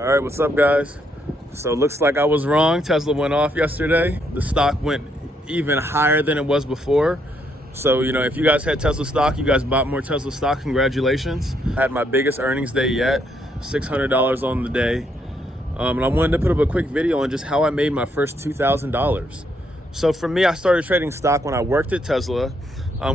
All right, what's up, guys? So looks like I was wrong. Tesla went off yesterday. The stock went even higher than it was before. So, if you guys had Tesla stock, you guys bought more Tesla stock, congratulations. I had my biggest earnings day yet, $600 on the day. And I wanted to put up a quick video on just how I made my first $2,000. So for me, I started trading stock when I worked at Tesla.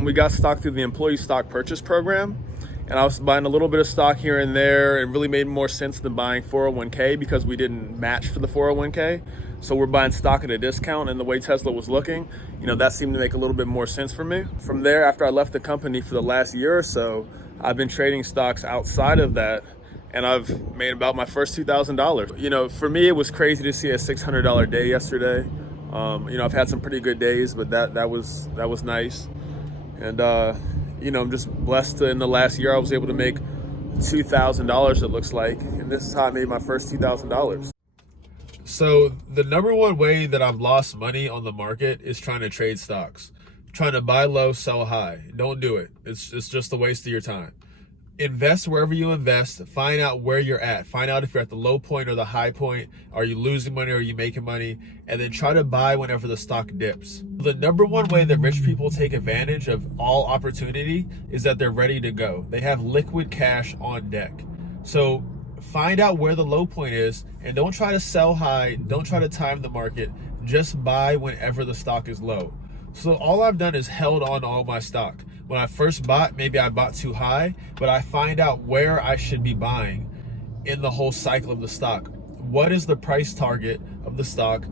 We got stock through the employee stock purchase program. And I was buying a little bit of stock here and there. It really made more sense than buying 401k because we didn't match for the 401k. So we're buying stock at a discount, and the way Tesla was looking, that seemed to make a little bit more sense for me. From there, after I left the company for the last year or so, I've been trading stocks outside of that, and I've made about my first $2,000. For me, it was crazy to see a $600 day yesterday. I've had some pretty good days, but that was nice. And I'm just blessed in the last year I was able to make $2,000, it looks like. And this is how I made my first $2,000. So the number one way that I've lost money on the market is trying to trade stocks. Trying to buy low, sell high. Don't do it. It's just a waste of your time. Invest wherever you invest. Find out where you're at. Find out if you're at the low point or the high point. Are you losing money or are you making money? And then try to buy whenever the stock dips. The number one way that rich people take advantage of all opportunity is that they're ready to go. They have liquid cash on deck. So find out where the low point is and don't try to sell high. Don't try to time the market. Just buy whenever the stock is low. So all I've done is held on to all my stock. When I first bought, maybe I bought too high, but I find out where I should be buying in the whole cycle of the stock. What is the price target of the stock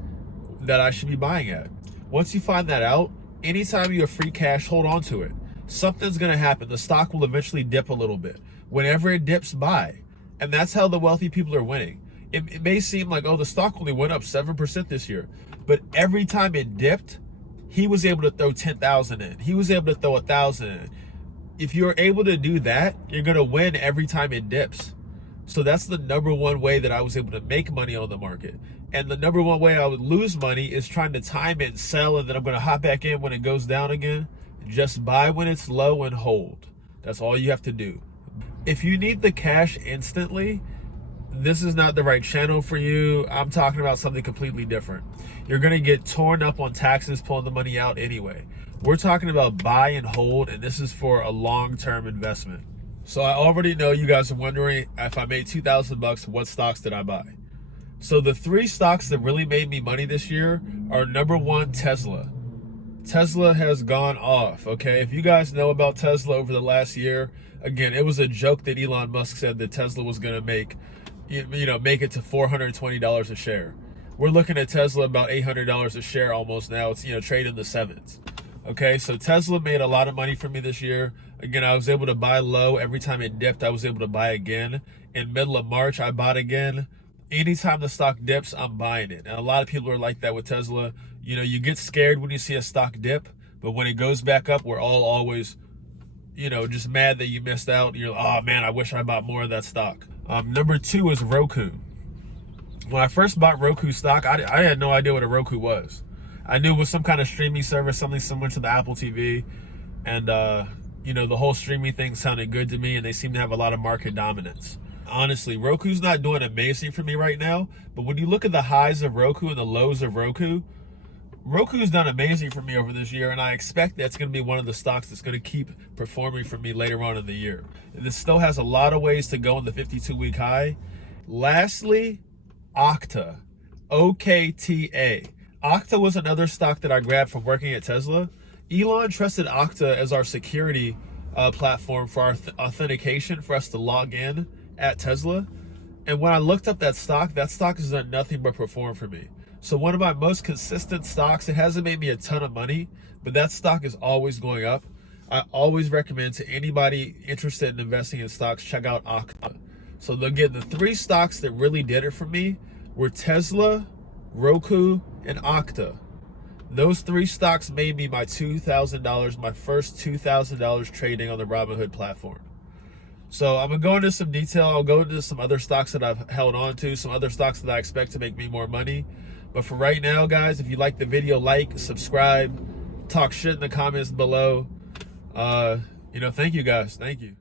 that I should be buying at? Once you find that out, anytime you have free cash, hold on to it. Something's gonna happen. The stock will eventually dip a little bit. Whenever it dips, buy. And that's how the wealthy people are winning. It may seem like, the stock only went up 7% this year, but every time it dipped, he was able to throw 10,000 in. He was able to throw 1,000 in. If you're able to do that, you're going to win every time it dips. So that's the number one way that I was able to make money on the market. And the number one way I would lose money is trying to time it and sell, and then I'm going to hop back in when it goes down again. Just buy when it's low and hold. That's all you have to do. If you need the cash instantly, this is not the right channel for you. I'm talking about something completely different. You're going to get torn up on taxes pulling the money out anyway. We're talking about buy and hold, and this is for a long-term investment. So I already know you guys are wondering, if I made $2,000, what stocks did I buy? So the three stocks that really made me money this year are, number one, Tesla. Tesla has gone off, okay? If you guys know about Tesla over the last year, again, it was a joke that Elon Musk said that Tesla was going to make it to $420 a share. We're looking at Tesla about $800 a share almost now. It's, trade in the sevens. Okay, so Tesla made a lot of money for me this year. Again, I was able to buy low. Every time it dipped, I was able to buy again. In middle of March, I bought again. Anytime the stock dips, I'm buying it. And a lot of people are like that with Tesla. You get scared when you see a stock dip, but when it goes back up, we're all always, just mad that you missed out. You're like, oh man, I wish I bought more of that stock. Number two is Roku. When I first bought Roku stock, I had no idea what a Roku was. I knew it was some kind of streaming service, something similar to the Apple TV. And, the whole streaming thing sounded good to me, and they seem to have a lot of market dominance. Honestly, Roku's not doing amazing for me right now, but when you look at the highs of Roku and the lows of Roku's done amazing for me over this year, and I expect that's going to be one of the stocks that's going to keep performing for me later on in the year. This still has a lot of ways to go in the 52-week high. Lastly, Okta, OKTA. Okta was another stock that I grabbed from working at Tesla. Elon trusted Okta as our security platform for our authentication for us to log in at Tesla. And when I looked up that stock has done nothing but perform for me. So one of my most consistent stocks, it hasn't made me a ton of money, but that stock is always going up. I always recommend to anybody interested in investing in stocks, check out Okta. So again, the three stocks that really did it for me were Tesla, Roku, and Okta. Those three stocks made me my $2,000, my first $2,000 trading on the Robinhood platform. So I'm going to go into some detail. I'll go into some other stocks that I've held on to, some other stocks that I expect to make me more money. But for right now, guys, if you like the video, like, subscribe, talk shit in the comments below. Thank you guys. Thank you.